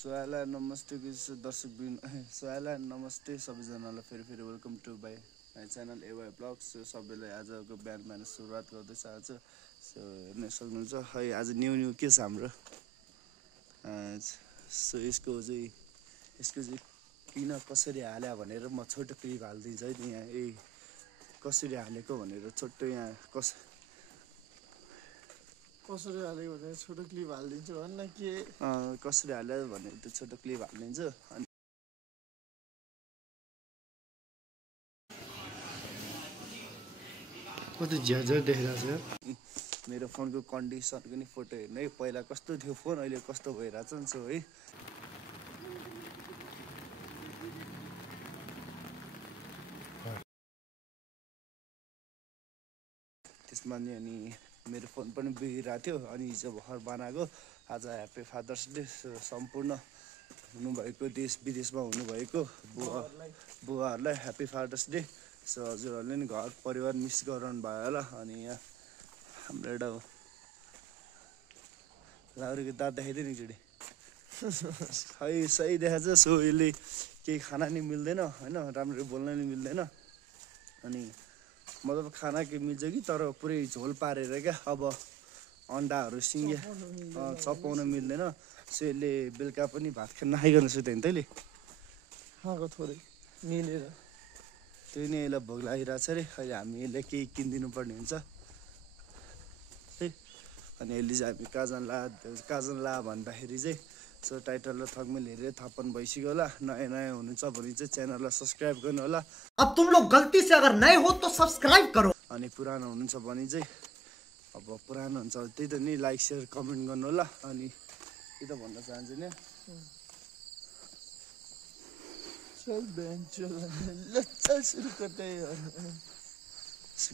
सोहाला नमस्ते दर्शक सोहाला नमस्ते सबैजनालाई फेरि welcome to my channel AY vlogs. सबैलाई आजको बिहान सुरुवात गर्दैछ आज। सो हेर्न सक्नुहुन्छ है आज न्यू के छ हाम्रो। सो यसको चाहिँ किन कसरी हाल्यो भनेर म छोटो क्लिप हालिदिन्छु है। यहाँ कसरी हालेको भनेर छोटो यहाँ कसरी हालेको भनेर छोटो क्लिप हालिदिन्छु भन्न के कसरी हाल्यो भनेर त्यो छोटो क्लिप हालिदिन्छु। अनि कति झ्याझ्या देखिरहेको छ मेरो फोनको कन्डिसनको नि फोटो हेर्नु है। पहिला कस्तो थियो फोन, अहिले कस्तो भइरहेछ नि। सो है त्यसमा नि अनि मेरो फोन पनि बिग्रिरहेको थियो। अनि हिजो भर्खर बनाएको। आज ह्याप्पी फादर्स डे। सम्पूर्ण हुनुभएको देश विदेशमा हुनुभएको बुवाहरूलाई ह्याप्पी फादर्स डे। सो हजुरहरूले नि घर परिवार मिस गराउनु भयो होला। अनि यहाँ हाम्रो एउटा लाउरीको दाँत देखाइदियो नि एकचोटि है, सही देखाएको छ। सो यसले केही खाना नि मिल्दैन होइन, राम्ररी बोल्न नि मिल्दैन। अनि मतलब खाना के मिल्छ कि तर पुरै झोल पारेर क्या। अब अन्डाहरू सिङ्गे चपाउन मिल्दैन। सो यसले बेलुका पनि भात खान नखाइकन सुत्यो नि तैँले खाएको थोरै मिलेर त्यही नै यसलाई भोक लागिरहेको छ अरे। अहिले हामी यसलाई केही किनिदिनु पर्ने हुन्छ है। अनि यसले चाहिँ हामी कहाँ जान्ला भन्दाखेरि चाहिँ सो टाइटल र थगमेल हेरेर थाहा पनि भइसक्यो होला। नयाँ हुनुहुन्छ भने चाहिँ च्यानललाई सब्सक्राइब गर्नु होला। अब तुम लोग गलती से अगर नए हो तो सब्सक्राइब करो। अनि पुरानो हुनुहुन्छ भने चाहिँ अब पुरानो हुन्छ त्यही त नि लाइक सेयर कमेन्ट गर्नु होला। अनि के त भन्न चाहन्छु नि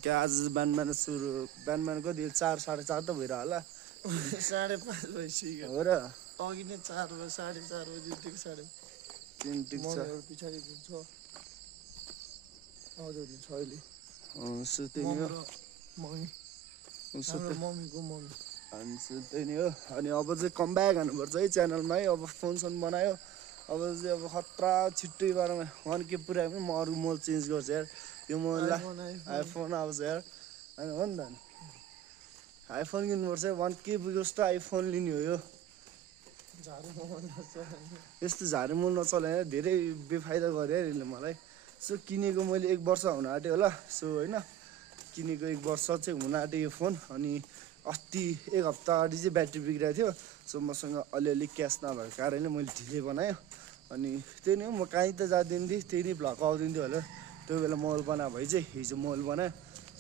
क्या आज बिहान कति 4 साढे 4 त भइरह होला। 5:30 भइसक्यो हो र अघि नै 4 बजे 4:30 बजे साढे 3 टिक्छ पछाडि छ हजुर छ अहिले सुत्दै नि हो मम्मीको मम्मी। अनि सुत्दै नि हो। अनि अब चाहिँ कमब्याक हान्नुपर्छ है च्यानलमा है। अब फोन बनायो अब चाहिँ अब खतरा छिट्टै बारेमा 1K पुऱ्यायो भने म अरू मोबाइल चेन्ज गर्छु यार। यो मोबाइललाई आइफोन आउँछ यार होइन हो नि त। आइफोन किन्नुपर्छ 1K पुगोस् त आइफोन लिने हो। यो यस्तो झारे मोल नचलाए धेरै बेफाइदा गऱ्यो यार यसले मलाई। सो किनेको मैले 1 वर्ष हुन आँट्यो होला। सो होइन किनेको 1 वर्ष चाहिँ हुन आँट्यो यो फोन। अनि अस्ति 1 हप्ता अगाडि चाहिँ ब्याट्री बिग्रेको थियो। सो मसँग अलिअलि क्यास नभएको कारणले मैले ढिलै बनायो। अनि त्यही नै हो, म कहीँ त जाँदिन्थेँ त्यही नै भ्लग आउँदिन्थ्यो होला। त्यो बेला मोबाइल बनायो भए चाहिँ हिजो मोबाइल बनायो।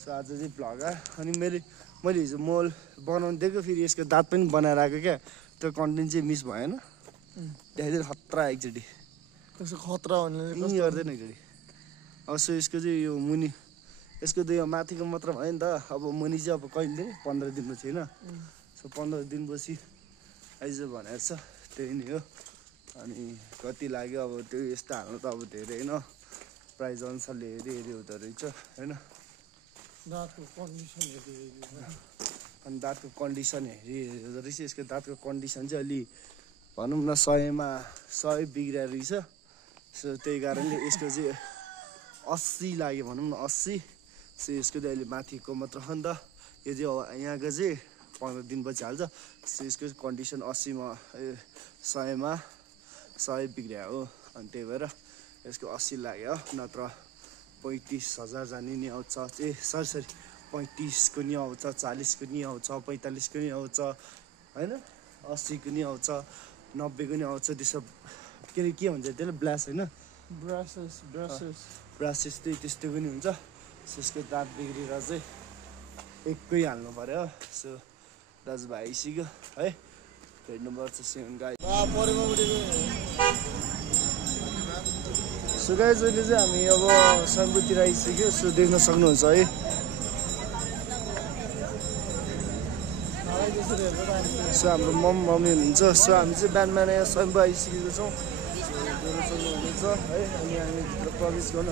सो आज चाहिँ भ्लग आयो। अनि मैले हिजो मोबाइल बनाउनु दिएको फेरि यसको दाँत पनि बनाएर आएको क्या। त्यो कन्टेन्ट चाहिँ मिस भएन। देखाइदिनु खतरा एकचोटि कस्तो खतरा भन्ने गर्दैन एकचोटि। अब सो यसको चाहिँ यो मुनि यसको त यो माथिको मात्र भयो नि त। अब मुनि चाहिँ अब कहिले 15 दिनपछि होइन। सो 15 दिनपछि आइज भनेको छ त्यही नै हो। अनि कति लाग्यो अब त्यो यस्तो हाल्नु त अब धेरै होइन, प्राइज अनुसारले हेरी हुँदो रहेछ होइन। दाँतको कन्डिसन अनि दाँतको कन्डिसन हेरी हुँदो रहेछ। यसको दाँतको कन्डिसन चाहिँ अलि भनौँ न 100 बिग्रिएर रहेछ। सो त्यही कारणले यसको चाहिँ 80 लाग्यो भनौँ न 80। सो यसको चाहिँ अहिले माथिको मात्र हो नि त। यो चाहिँ अब यहाँको चाहिँ 15 दिनपछि हाल्छ। सो यसको कन्डिसन 80मा 100 बिग्रियो हो। अनि त्यही भएर यसको 80 लाग्यो। नत्र 35,000 जाने नि आउँछ। सरी 35को नि आउँछ, 40को नि आउँछ, 45को नि आउँछ होइन, 80को नि आउँछ, 90को नि आउँछ। त्यसो के भन्छ त्यसलाई ब्लास होइन ब्रासेस त्यही त्यस्तोको नि हुन्छ। सो यसको दाँत बिग्रेर चाहिँ एकै हाल्नु पऱ्यो। सो दाजुभाइ आइसक्यो है, हेर्नुपर्छ सिउन गाई। सो गाइज अहिले चाहिँ हामी अब सङ्गुतिर आइसक्यो। सो देख्न सक्नुहुन्छ है। सो हाम्रो मम्मी हुनुहुन्छ। सो हामी चाहिँ बिहान यहाँ स्वयम्भू आइसकेको छौँ। देख्न सक्नुहुनेछ है। अनि हामी प्रवेश गर्न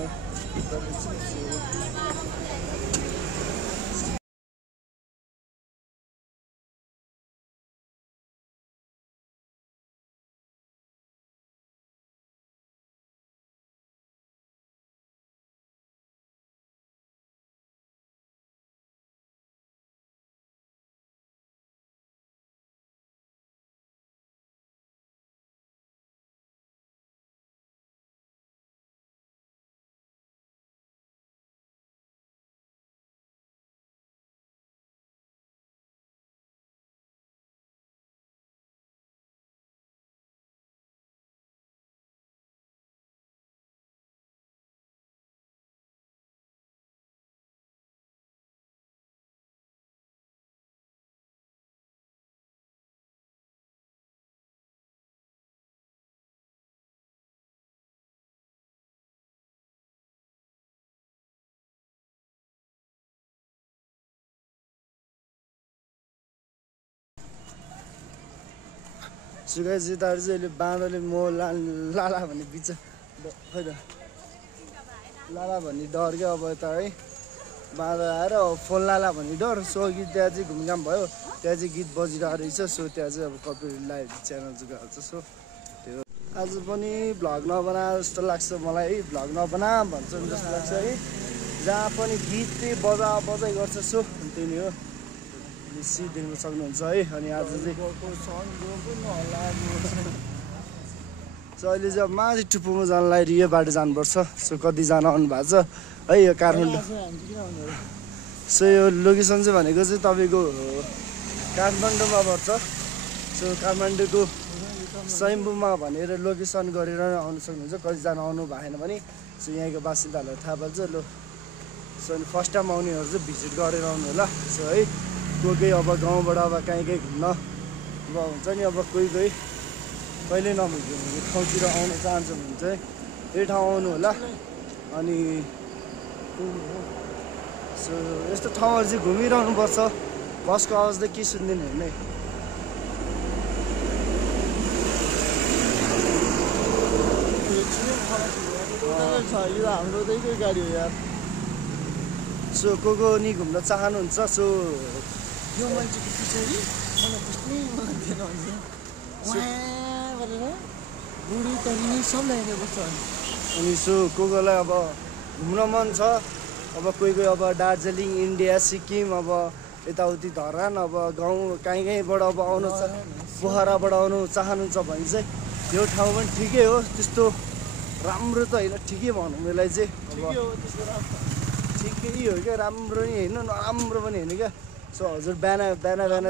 सुगाइ जिताहरू चाहिँ अहिले बाँदरले म लाला भन्ने बिच खै त लाला भन्ने डर क्या अब यता है बाँदर आएर फोन लाला भन्ने डर सो गीत त्यहाँ चाहिँ घुमघाम भयो त्यहाँ चाहिँ गीत बजिरहेको रहेछ सो त्यहाँ चाहिँ अब कपिराइट लाइभ च्यानल चाहिँ हाल्छ सो त्यो आज पनि भ्लग नबना जस्तो लाग्छ मलाई है भ्लग नबना भन्छ जस्तो लाग्छ है जहाँ पनि गीत चाहिँ बजाइ गर्छ सो त्यही नै हो देख्न सक्नुहुन्छ है अनि आज चाहिँ सो अहिले चाहिँ अब माथि टुप्पोमा जानलाई यो बाटो जानुपर्छ सो कतिजना आउनु भएको छ है यो काठमाडौँ सो यो लोकेसन चाहिँ भनेको चाहिँ तपाईँको काठमाडौँमा पर्छ सो काठमाडौँको स्वयम्भूमा भनेर लोकेसन गरेर आउनु सक्नुहुन्छ कतिजना आउनु भएन भने सो यहाँको बासिन्दाहरूलाई थाहा पाल्छ ल सो अनि फर्स्ट टाइम आउनेहरू चाहिँ भिजिट गरेर आउनु होला सो है कोही अब गाउँबाट अब कहीँ घुम्न अब हुन्छ नि अब कोही कहिले नघुम्ने ठाउँतिर आउन चाहन्छ भने चाहिँ यही ठाउँ आउनु होला अनि सो यस्तो ठाउँहरू चाहिँ घुमिरहनुपर्छ बसको आवाज त के सुन्दैन हेर्ने यो हाम्रो त्यही गाडी हो यार सो को नि घुम्न चाहनुहुन्छ सो यो मान्छेको पछाडि मलाई बस्नै मन थिएन भनेर बुढी तनी सबलाई हेर्ने बस्छ अनि सो कोलाई अब घुम्न मन छ अब कोही अब दार्जिलिङ इन्डिया सिक्किम अब यताउति धरान अब गाउँ कहीँबाट अब आउनु पोखराबाट आउनु चाहनुहुन्छ भने चाहिँ यो ठाउँ पनि ठिकै हो त्यस्तो राम्रो त होइन ठिकै भनौँ यसलाई चाहिँ अब ठिकै हो क्या राम्रो नि होइन नराम्रो पनि होइन क्या सो हजुर बिहान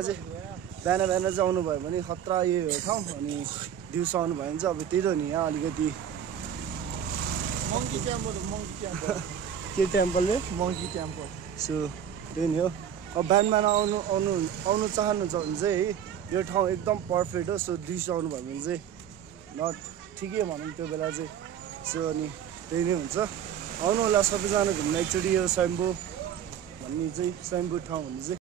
चाहिँ आउनुभयो भने खतरा यो ठाउँ अनि दिउँसो आउनुभयो भने चाहिँ अब त्यही त नि यहाँ अलिकति के टेम्पल मङ्की टेम्पल सो त्यही नि हो अब बिहान आउनु चाहनुहुन्छ भने चाहिँ है यो ठाउँ एकदम पर्फेक्ट हो सो दिउँसो आउनुभयो भने चाहिँ न ठिकै भनौँ त्यो बेला चाहिँ सो अनि त्यही नै हुन्छ आउनु होला सबैजना घुम्न एकचोटि यो स्वयम्भू भन्ने चाहिँ स्वयम्भू ठाउँ भन्ने चाहिँ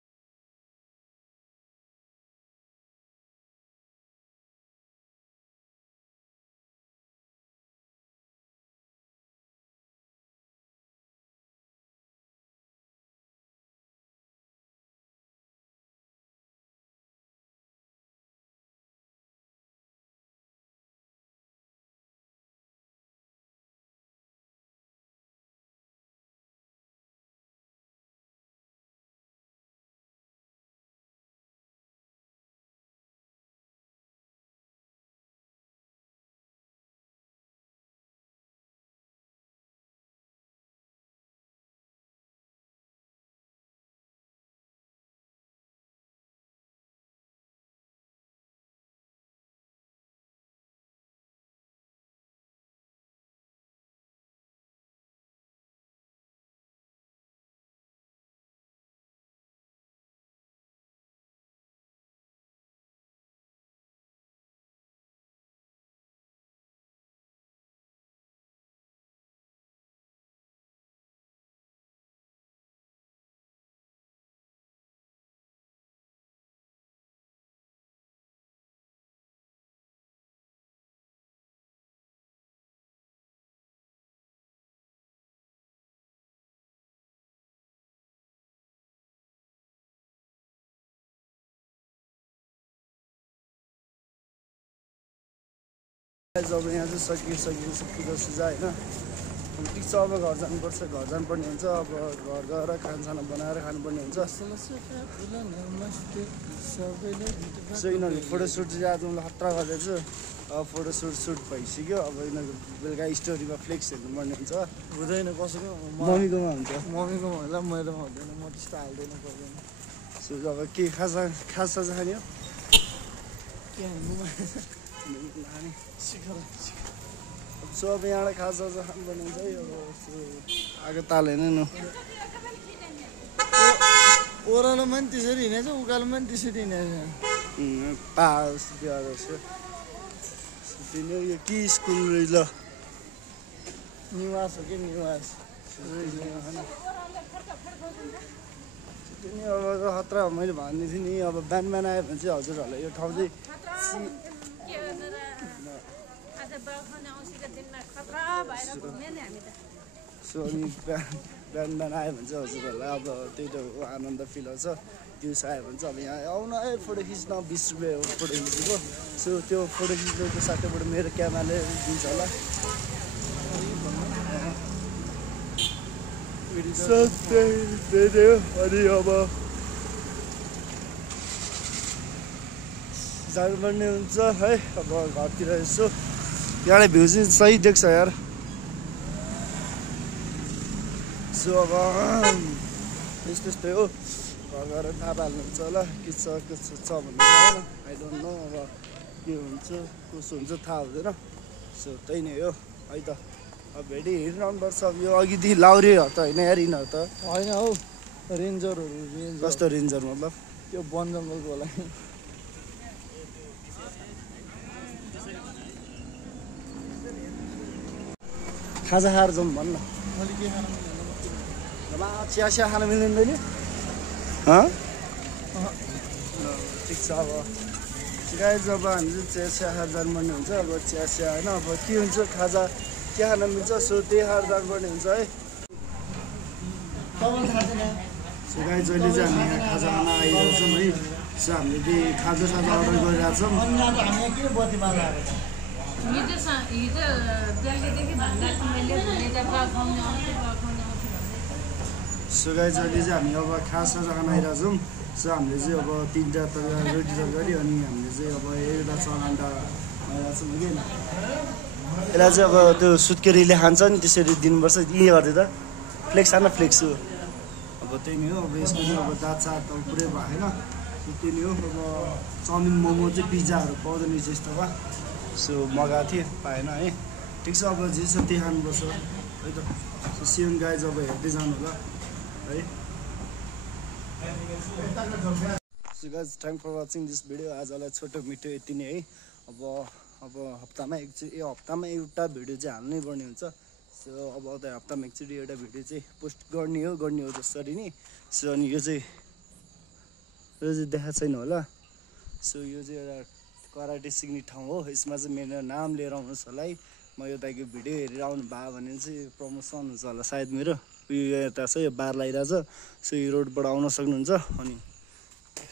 अब यहाँ चाहिँ सकिन्छ पूजा सुजा होइन अब ठिक छ अब घर जानुपर्ने हुन्छ अब घर गएर खानासाना बनाएर खानुपर्ने हुन्छ सो यिनीहरू फोटोसुट चाहिँ आज मलाई खतरा गर्दैछ अब फोटोसुट भइसक्यो अब यिनीहरूको बेलुका स्टोरीमा फ्लेक्स हेर्नुपर्ने हुन्छ हुँदैन कसैको मम्मीकोमा हुन्छ मम्मीकोमा होला मेरोमा हुँदैन म त्यस्तो हाल्दैन पर्दैन सो अब के खाजा खाने हो के सो अब यहाँबाट खाजा खानुपर्ने हुन्छ है अब आगो तालेन न ओह्रालोमा पनि त्यसरी हिँडेछ उकालोमा पनि त्यसरी हिँडेछ पास बिहार यो के स्कुल रहेछ ल निवास हो कि निवास अब खतरा मैले भन्दै थिएँ नि अब बिहान आयो भने चाहिँ हजुरहरूलाई यो ठाउँ चाहिँ सो अनि बिहान आयो भने चाहिँ हजुरहरूलाई अब त्यही त हो आनन्द फिल आउँछ दिउँसो आयो भने चाहिँ अब यहाँ आउनु आयो फोटो खिच्न 20 रुपियाँ हो फोटो खिचेको सो त्यो फोटो खिच्नुको साथैबाट मेरो क्यामेराले दिन्छ होला अनि अब जानुपर्ने हुन्छ है अब घरतिर यसो यहाँ भ्यू चाहिँ सही देख्छ यार सो अब यस्तै हो घर गएर थाहा पाल्नुहुन्छ होला के छ भन्ने होइन आई डोन्ट नो अब के हुन्छ कसो हुन्छ थाहा हुँदैन सो त्यही नै हो है त अब भेटी हिँडिरहनुपर्छ अब यो अघिदेखि लाउरेहरू त होइन यार यिनीहरू त होइन हौ रेन्जरहरू कस्तो रेन्जर मतलब त्यो वन जङ्गलको होला खाजा खाएर जाउँ भन्न मैले के खानु चिया खान मिल्दैन नि ठिक छ अब गाई जब हामी चाहिँ चिया खाएर जानुपर्ने हुन्छ अब चिया होइन अब के हुन्छ खाजा के खान मिल्छ सो त्यही खाएर जानुपर्ने हुन्छ है सो गाई जहिले चाहिँ हामी यहाँ खाजा खान आइरहेछौँ है सो हामीले त्यही खाजा अर्डर गरिरहेको छौँ सो गाई जहिले चाहिँ हामी अब खाजा खान आइरहेछौँ सो हामीले चाहिँ अब 3टा रोटी तरकारी अनि हामीले चाहिँ अब एउटा चनान्डा आइरहेछौँ कि यसलाई चाहिँ अब त्यो सुत्केरीले खान्छ नि त्यसरी दिनुपर्छ यहीँ गर्दै त फ्लेक्स न फ्लेक्स हो अब त्यही नै हो अब यसको चाहिँ अब दाँत सात अब पुरै भएन त्यही नै हो अब चाउमिन मोमो चाहिँ पिज्जाहरू पाउँदैन रहेछ यस्तो भए सो मगाएको थिएँ पाएन है ठिक छ अब जे छ त्यही खानुपर्छ है त सो सियन गाइज अब हेर्दै जानु होला है so guys thank for watching this video आजलाई छोटो मिठो यति नै है अब हप्तामा हप्तामा एउटा भिडियो चाहिँ हाल्नै पर्ने हुन्छ सो अब त हप्तामा एकचोटि एउटा भिडियो चाहिँ पोस्ट गर्ने हो जसरी नि सो अनि यो चाहिँ देखाएको छैन होला सो यो चाहिँ एउटा कराटे सिक्ने ठाउँ हो यसमा चाहिँ मेरो नाम लिएर आउनुहोस् होला है म यो दाइको भिडियो हेरेर आउनु भयो भने चाहिँ प्रमोसन हुन्छ होला सायद मेरो उयो यता छ यो बार लगाइरहेछ सो यो रोडबाट आउन सक्नुहुन्छ अनि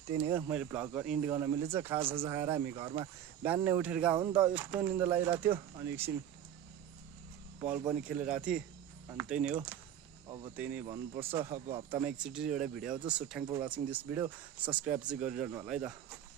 त्यही नै हो मैले भ्लग इन्ड गर्न मिलेछ खाजा खाएर हामी घरमा बिहान नै उठेर गएको हो नि त यस्तो निन्दा लागिरहेको थियो अनि एकछिन बल पनि खेलिरहेको थिएँ अनि त्यही नै हो अब त्यही नै भन्नुपर्छ अब हप्तामा एकचोटि एउटा भिडियो आउँछ so thank for watching this video subscribe चाहिँ गरिरहनु होला है त